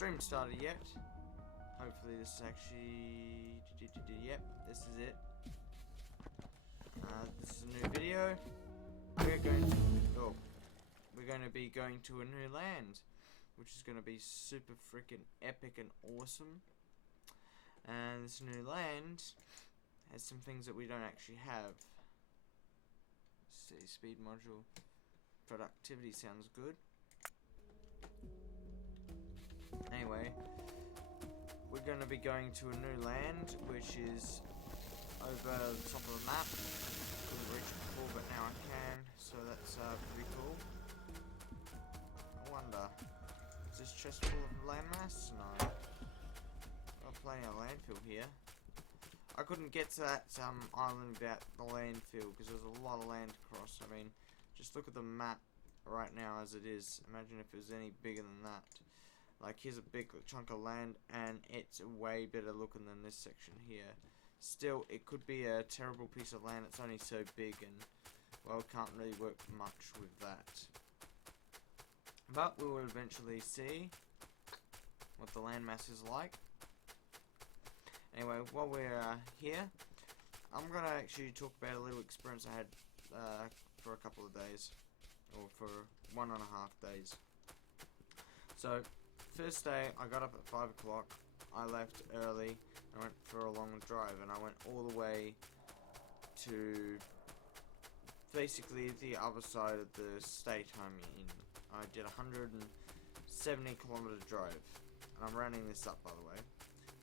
stream started yet. Hopefully this is actually... Yep, this is it. This is a new video. We're going to be going to a new land, which is going to be super freaking epic and awesome. And this new land has some things that we don't actually have. Let's see, speed module. Productivity sounds good. Anyway, we're going to be going to a new land, which is over the top of the map. Couldn't reach it before, but now I can, so that's pretty cool. I wonder, is this chest full of landmass? No. Got plenty of landfill here. I couldn't get to that island without the landfill, because there's a lot of land to cross. I mean, just look at the map right now as it is. Imagine if it was any bigger than that. Like, here's a big chunk of land, and it's way better looking than this section here. Still, it could be a terrible piece of land. It's only so big, and, well, can't really work much with that. But we will eventually see what the landmass is like. Anyway, while we're here, I'm going to actually talk about a little experience I had for a couple of days. Or for 1.5 days. So, first day, I got up at 5 o'clock. I left early. I went for a long drive, and I went all the way to basically the other side of the state I'm in. I did a 170-kilometer drive, and I'm rounding this up, by the way.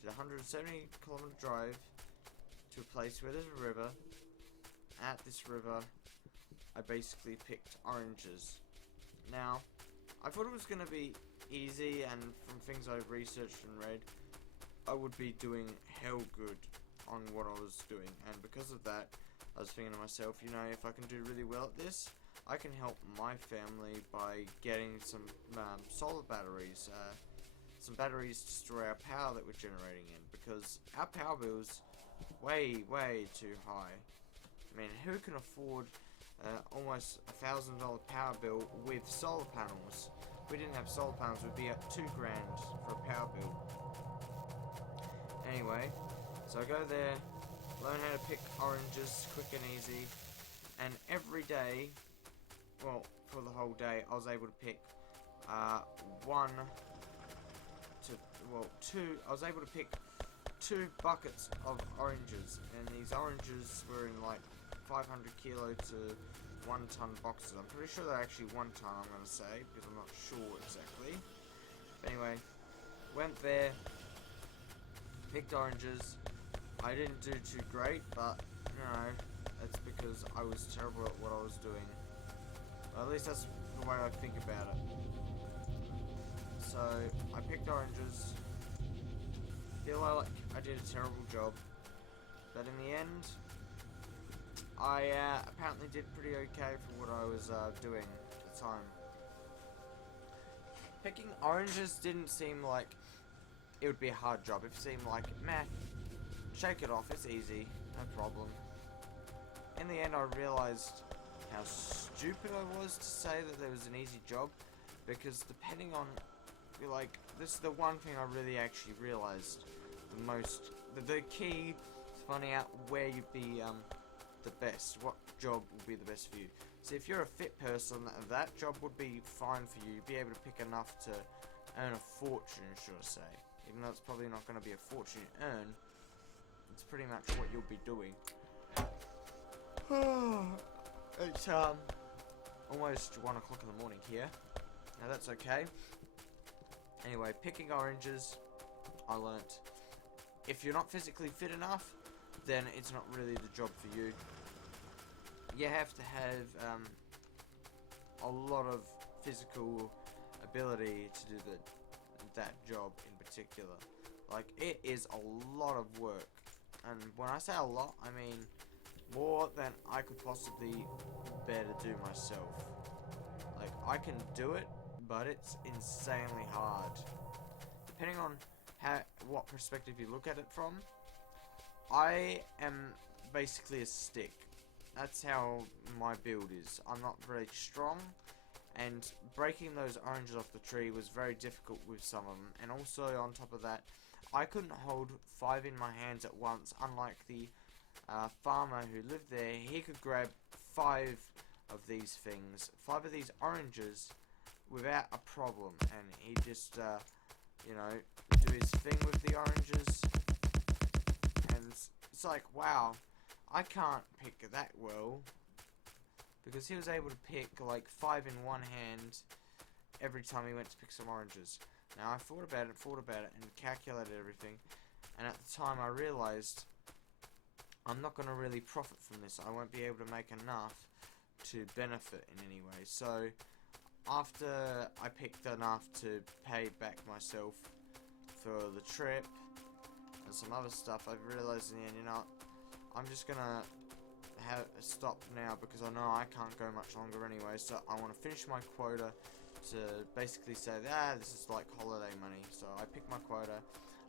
Did a 170-kilometer drive to a place where there's a river. At this river, I basically picked oranges. Now, I thought it was going to be easy, and from things I've researched and read, I would be doing hell good on what I was doing, and because of that, I was thinking to myself, you know, if I can do really well at this, I can help my family by getting some solar batteries, some batteries to store our power that we're generating in, because our power bill's way too high. I mean, who can afford almost $1,000 power bill with solar panels? If we didn't have solar panels, we'd be at $2,000 for a power bill. Anyway, so I go there, learn how to pick oranges quick and easy, and every day, well, for the whole day, I was able to pick I was able to pick 2 buckets of oranges, and these oranges were in like 500 kilo to 1 ton boxes. I'm pretty sure they're actually 1 ton, I'm going to say, because I'm not sure exactly. But anyway, went there, picked oranges. I didn't do too great, but, you know, that's because I was terrible at what I was doing. Well, at least that's the way I think about it. So, I picked oranges. Feel like I did a terrible job. But in the end, I apparently did pretty okay for what I was doing at the time. Picking oranges didn't seem like it would be a hard job. It seemed like, meh, shake it off, it's easy, no problem. In the end, I realized how stupid I was to say that there was an easy job, because depending on, like, this is the one thing I really actually realized the most. The key to finding out where you'd be the best, what job will be the best for you. So if you're a fit person, that job would be fine for you. You'd be able to pick enough to earn a fortune, should I say. Even though it's probably not going to be a fortune you earn, it's pretty much what you'll be doing. It's almost 1 o'clock in the morning here. Now that's okay. Anyway, picking oranges, I learnt. If you're not physically fit enough, then it's not really the job for you. You have to have a lot of physical ability to do that job in particular. Like, it is a lot of work, and when I say a lot, I mean more than I could possibly bear to do myself. Like, I can do it, but it's insanely hard. Depending on what perspective you look at it from, I am basically a stick. That's how my build is. I'm not very strong, and breaking those oranges off the tree was very difficult with some of them. And also on top of that, I couldn't hold 5 in my hands at once, unlike the farmer who lived there. He could grab 5 of these things, 5 of these oranges, without a problem, and he just you know, do his thing with the oranges. And it's like, wow, I can't pick that well, because he was able to pick like 5 in one hand every time he went to pick some oranges. Now I thought about it and calculated everything, and at the time I realized I'm not going to really profit from this. I won't be able to make enough to benefit in any way. So after I picked enough to pay back myself for the trip and some other stuff, I've realized in the end, you know, I'm just gonna stop now, because I know I can't go much longer anyway. So I want to finish my quota to basically say that this is like holiday money. So I picked my quota.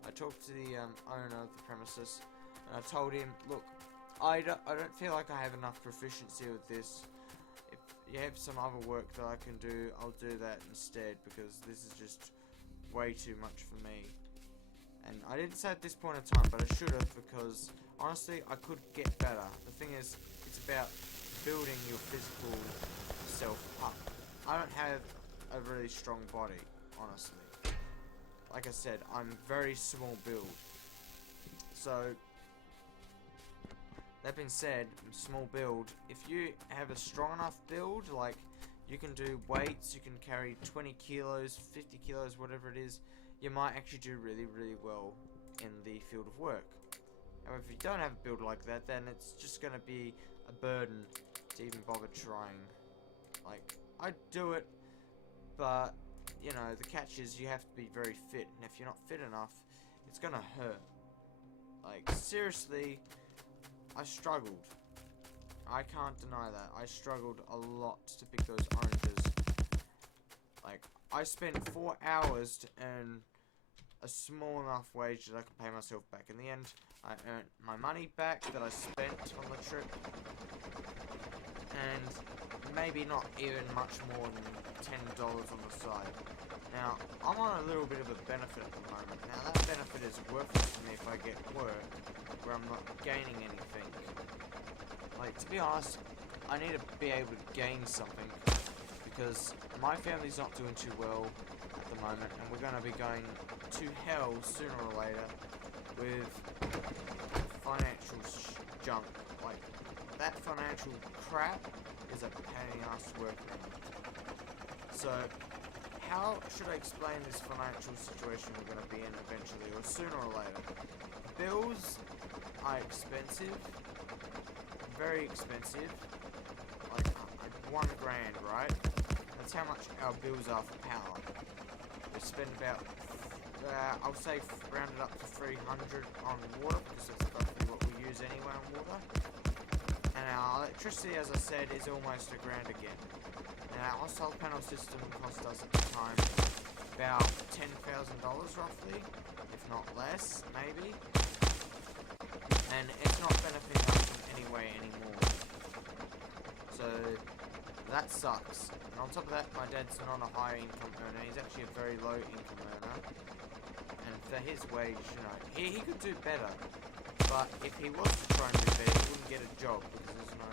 I talked to the owner of the premises, and I told him, look, I don't feel like I have enough proficiency with this. If you have some other work that I can do, I'll do that instead, because this is just way too much for me. And I didn't say at this point in time, but I should have, because honestly, I could get better. The thing is, it's about building your physical self up. I don't have a really strong body, honestly. Like I said, I'm very small build. So, that being said, small build, if you have a strong enough build, like, you can do weights, you can carry 20 kilos, 50 kilos, whatever it is, you might actually do really, really well in the field of work. However, if you don't have a build like that, then it's just going to be a burden to even bother trying. Like, I'd do it, but, you know, the catch is you have to be very fit, and if you're not fit enough, it's going to hurt. Like, seriously, I struggled. I can't deny that. I struggled a lot to pick those oranges. Like, I spent 4 hours to earn a small enough wage that I could pay myself back. In the end, I earned my money back that I spent on the trip, and maybe not even much more than $10 on the side. Now, I'm on a little bit of a benefit at the moment. Now, that benefit is worthless to me if I get work where I'm not gaining anything. Like, to be honest, I need to be able to gain something, because my family's not doing too well at the moment, and we're going to be going to hell sooner or later with financial junk. Like, that financial crap is a pain in the ass to work around. So, how should I explain this financial situation we're going to be in eventually, or sooner or later? Bills are expensive, very expensive, like $1 grand, right? That's how much our bills are for power. We spend about, I'll say rounded up to 300 on water, because that's roughly what we use anyway on water. And our electricity, as I said, is almost $1 grand again. Now, our solar panel system cost us at the time about $10,000 roughly, if not less, maybe. And it's not benefiting us in any way anymore. So, that sucks. And on top of that, my dad's not a high income earner, he's actually a very low income earner. And for his wage, you know, he could do better. But if he was to try and do better, he wouldn't get a job, because there's no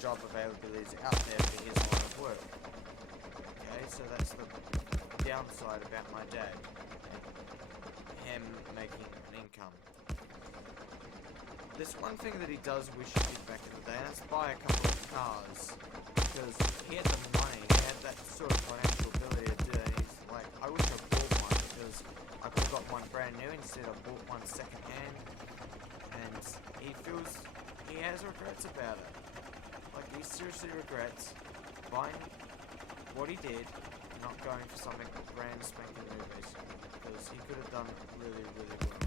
job availabilities out there for his line of work. Okay, so that's the downside about my dad and him making an income. There's one thing that he does wish he did back in the day, and that's buy a couple of cars, because he had the money, he had that sort of financial ability to do it, and he's like, I wish I bought one, because I could have got one brand new instead of bought one second hand, and he has regrets about it. Like, he seriously regrets buying what he did, not going for something brand spanking new, basically, because he could have done really, really well.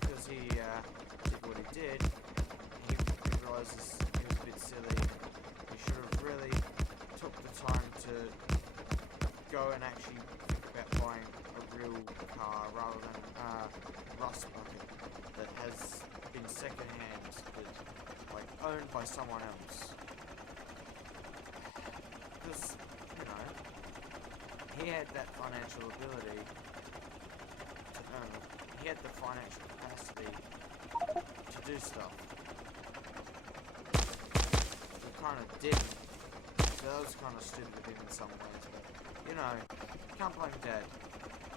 Because he did what he did, he realizes he was a bit silly. He should have really took the time to go and actually think about buying a real car rather than a rust bucket that has been second hand, but like owned by someone else. he had that financial ability to earn it. He had the financial capacity to do stuff. He kind of didn't. So that was kind of stupid of him in some ways, but, you know, can't blame Dad.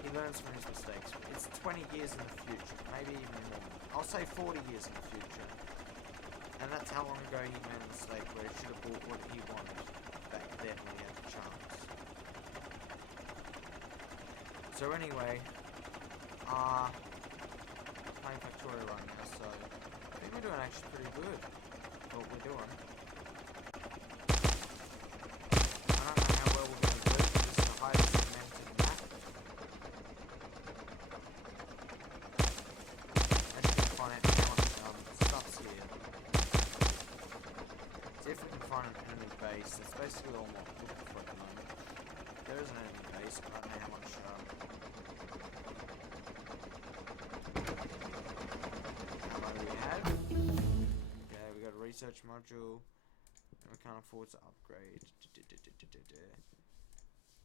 He learns from his mistakes. It's 20 years in the future, maybe even more. I'll say 40 years in the future. And that's how long ago he made a mistake where he should have bought what he wanted back then when he had the chance. So anyway, playing Factorio right now, so I think we're doing actually pretty good for what we're doing. I don't know how well we're going to do. This is the highest segmented map. As you can find out how much stuff's here. See if we can find an enemy base. That's basically all I'm looking for at the moment. There is an enemy base, I don't know how much ammo we have. Okay, we got a research module. We can't afford to upgrade.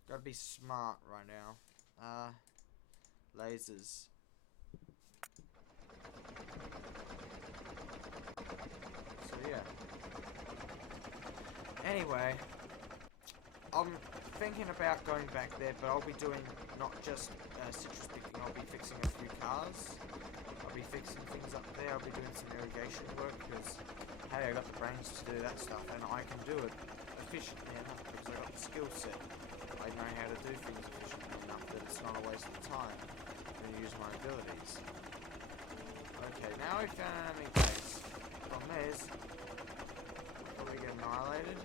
Gotta be smart right now. Lasers. So yeah. Anyway, I'm thinking about going back there, but I'll be doing not just citrus picking, I'll be fixing a few cars. I'll be fixing things up there, I'll be doing some irrigation work, because, hey, I got the brains to do that stuff, and I can do it efficiently enough, because I got the skill set. I know how to do things efficiently enough that it's not a waste of time when you use my abilities. Okay, now we found an enemy base. Problem is, we'll probably get annihilated.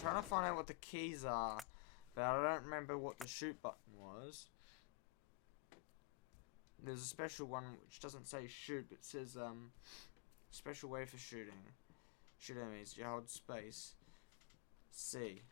Trying to find out what the keys are, but I don't remember what the shoot button was. There's a special one which doesn't say shoot, but says special way for shooting. Shoot enemies. You hold space. C.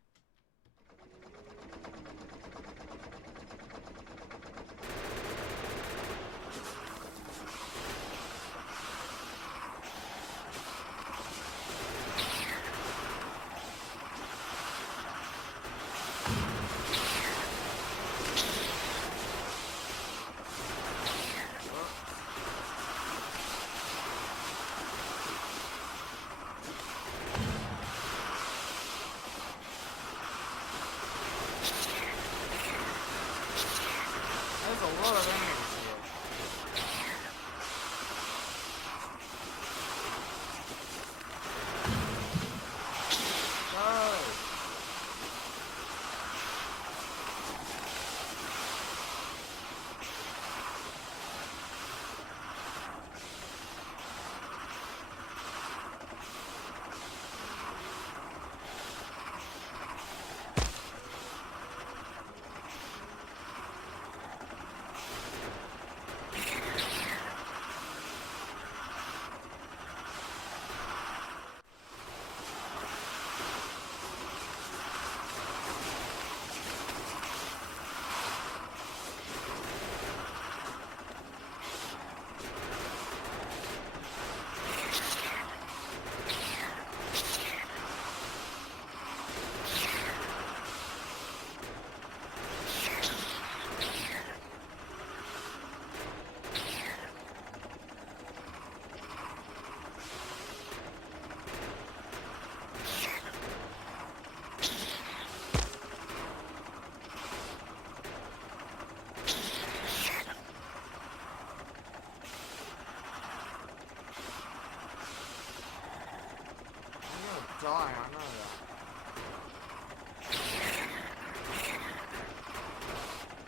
There's a lot of enemies here. Go! Die, I know that.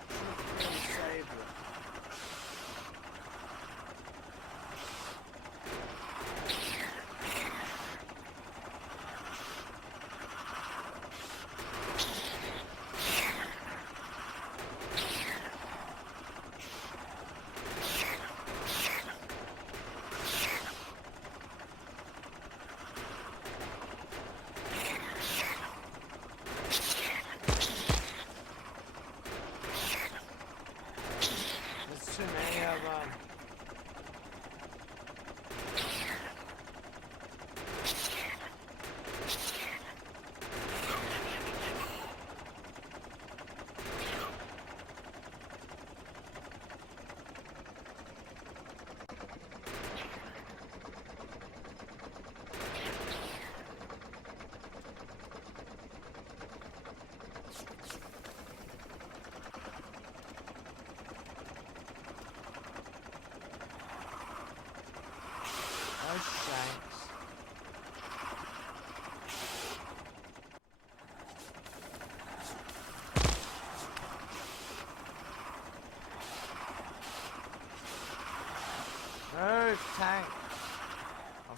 Should've really saved it.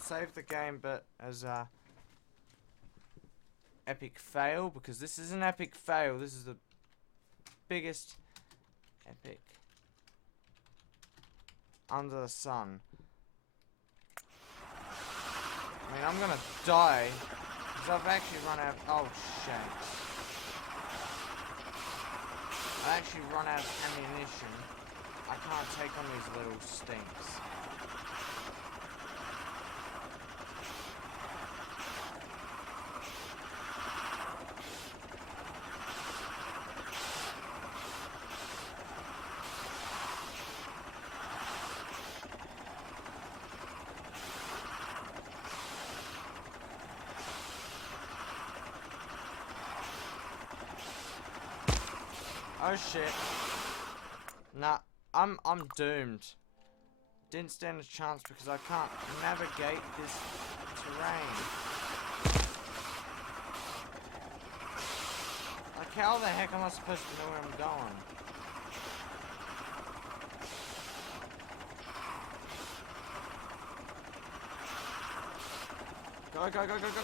save the game, but as a epic fail, because this is an epic fail. This is the biggest epic under the sun. I mean, I'm gonna die because I've actually run out. Oh shit! I actually run out of ammunition. I can't take on these little stinks. Oh shit. Nah, I'm doomed. Didn't stand a chance because I can't navigate this terrain. Like, how the heck am I supposed to know where I'm going? Go, go, go, go, go.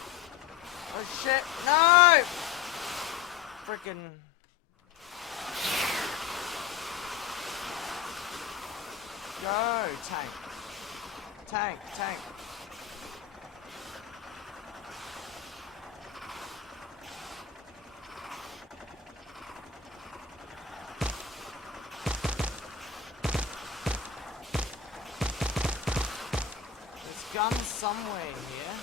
Oh shit, no! Frickin'. Go, tank. Tank, tank. There's guns somewhere here.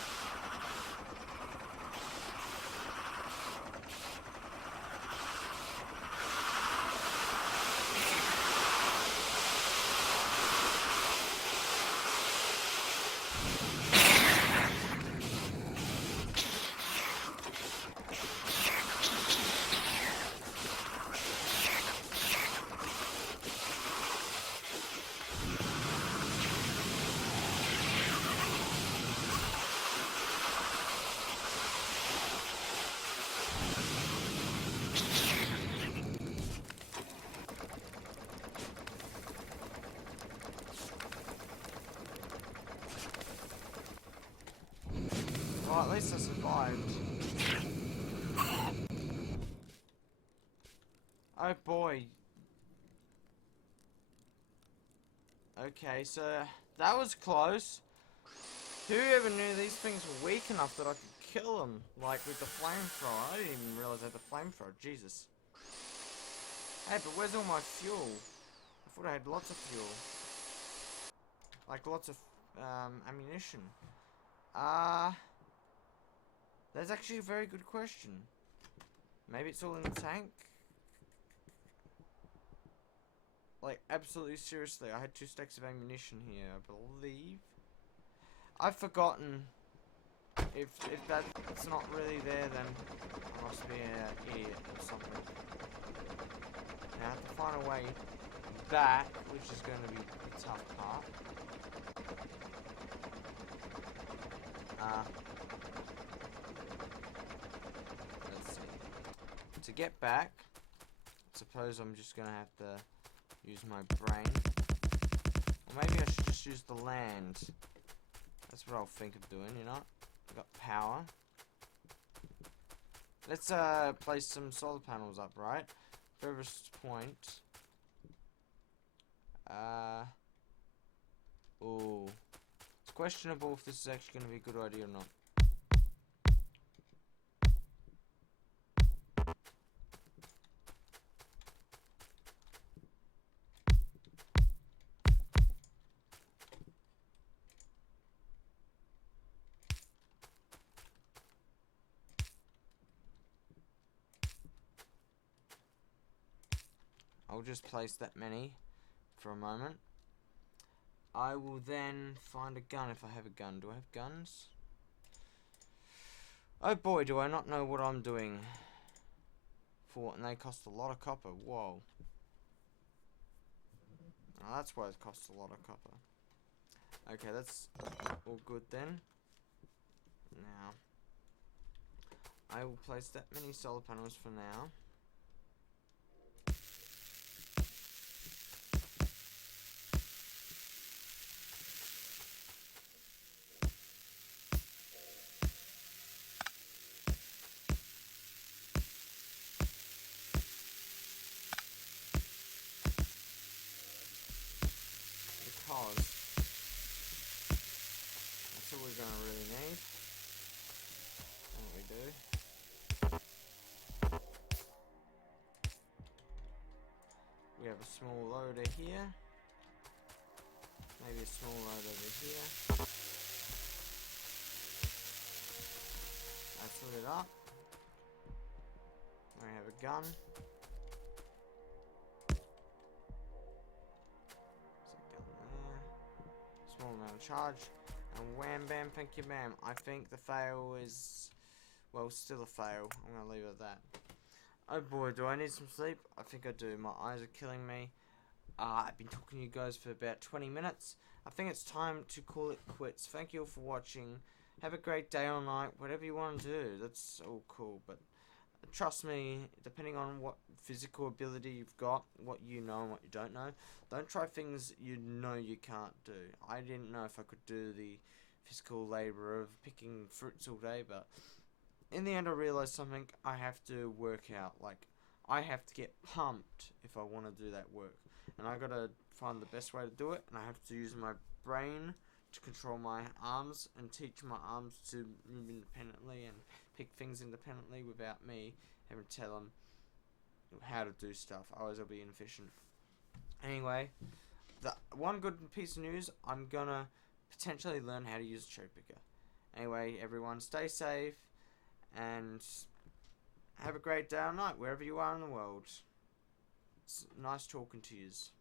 Well, at least I survived. Oh boy. Okay, so that was close. Who ever knew these things were weak enough that I could kill them? Like with the flamethrower. I didn't even realize I had the flamethrower. Jesus. Hey, but where's all my fuel? I thought I had lots of fuel. Like lots of ammunition. That's actually a very good question. Maybe it's all in the tank? Like, absolutely seriously, I had 2 stacks of ammunition here, I believe. I've forgotten. If that's not really there, then I must be an idiot or something. Now I have to find a way back, which is going to be the tough part. Let's see. To get back, I suppose I'm just going to have to use my brain. Or maybe I should just use the land. That's what I'll think of doing, you know? I've got power. Let's place some solar panels up, right? Furthest point. Ooh. It's questionable if this is actually going to be a good idea or not. I'll just place that many for a moment. I will then find a gun if I have a gun. Do I have guns? Oh boy, do I not know what I'm doing for, and they cost a lot of copper. Whoa. Oh, that's why it costs a lot of copper. Okay, that's all good then. Now, I will place that many solar panels for now. we're going to really need. And we do. We have a small loader here. Maybe a small loader over here. That's lit up. I have a gun. Small amount of charge. And wham bam, thank you ma'am. I think the fail is, well, still a fail. I'm going to leave it at that. Oh boy, do I need some sleep? I think I do. My eyes are killing me. I've been talking to you guys for about 20 minutes. I think it's time to call it quits. Thank you all for watching. Have a great day or night, whatever you want to do. That's all cool, but trust me, depending on what physical ability you've got, what you know and what you don't know, don't try things you know you can't do. I didn't know if I could do the physical labor of picking fruits all day, but in the end I realized something. I have to work out. Like, I have to get pumped if I want to do that work, and I gotta find the best way to do it, and I have to use my brain to control my arms and teach my arms to move independently and pick things independently without me having to tell them how to do stuff. Otherwise I'll be inefficient. Anyway, the one good piece of news, I'm gonna potentially learn how to use a cherry picker. Anyway, everyone, stay safe and have a great day or night wherever you are in the world. It's nice talking to yous.